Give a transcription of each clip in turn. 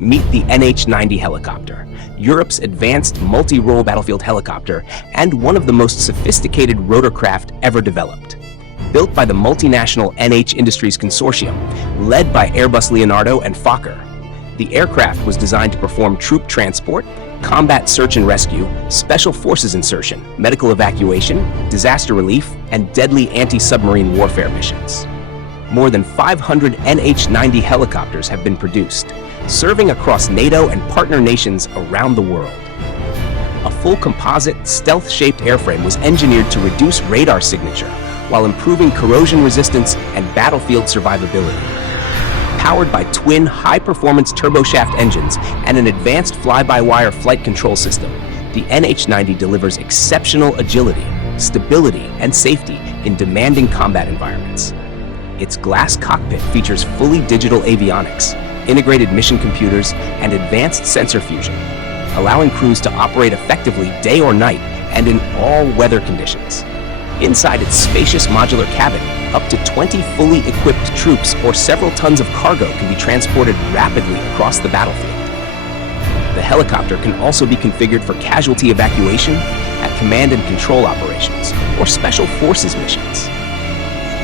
Meet the NH90 helicopter, Europe's advanced multi-role battlefield helicopter and one of the most sophisticated rotorcraft ever developed. Built by the multinational NH Industries Consortium, led by Airbus Leonardo and Fokker, the aircraft was designed to perform troop transport, combat search and rescue, special forces insertion, medical evacuation, disaster relief, and deadly anti-submarine warfare missions. More than 500 NH90 helicopters have been produced, serving across NATO and partner nations around the world. A full composite, stealth-shaped airframe was engineered to reduce radar signature while improving corrosion resistance and battlefield survivability. Powered by twin high-performance turboshaft engines and an advanced fly-by-wire flight control system, the NH90 delivers exceptional agility, stability, and safety in demanding combat environments. Its glass cockpit features fully digital avionics, integrated mission computers, and advanced sensor fusion, allowing crews to operate effectively day or night and in all weather conditions. Inside its spacious modular cabin, up to 20 fully equipped troops or several tons of cargo can be transported rapidly across the battlefield. The helicopter can also be configured for casualty evacuation, at command and control operations, or special forces missions.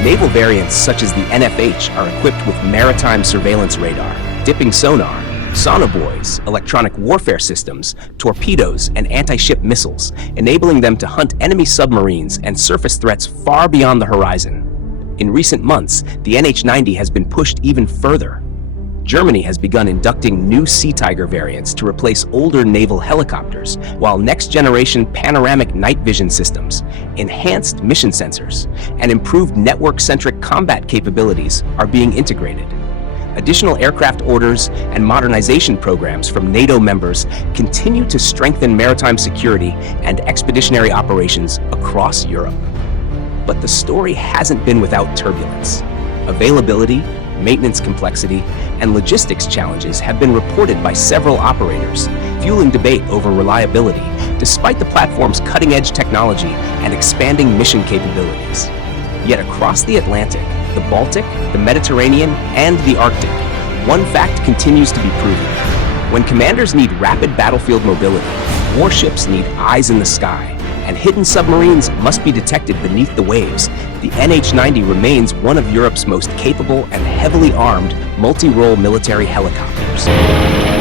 Naval variants such as the NFH are equipped with maritime surveillance radar, dipping sonar, sonobuoys, electronic warfare systems, torpedoes, and anti-ship missiles, enabling them to hunt enemy submarines and surface threats far beyond the horizon. In recent months, the NH90 has been pushed even further. Germany has begun inducting new Sea Tiger variants to replace older naval helicopters, while next-generation panoramic night vision systems, enhanced mission sensors, and improved network-centric combat capabilities are being integrated. Additional aircraft orders and modernization programs from NATO members continue to strengthen maritime security and expeditionary operations across Europe. But the story hasn't been without turbulence. Availability, maintenance complexity, and logistics challenges have been reported by several operators, fueling debate over reliability, despite the platform's cutting-edge technology and expanding mission capabilities. Yet across the Atlantic, the Baltic, the Mediterranean, and the Arctic, one fact continues to be proven. When commanders need rapid battlefield mobility, warships need eyes in the sky, and hidden submarines must be detected beneath the waves, the NH90 remains one of Europe's most capable and heavily armed multi-role military helicopters.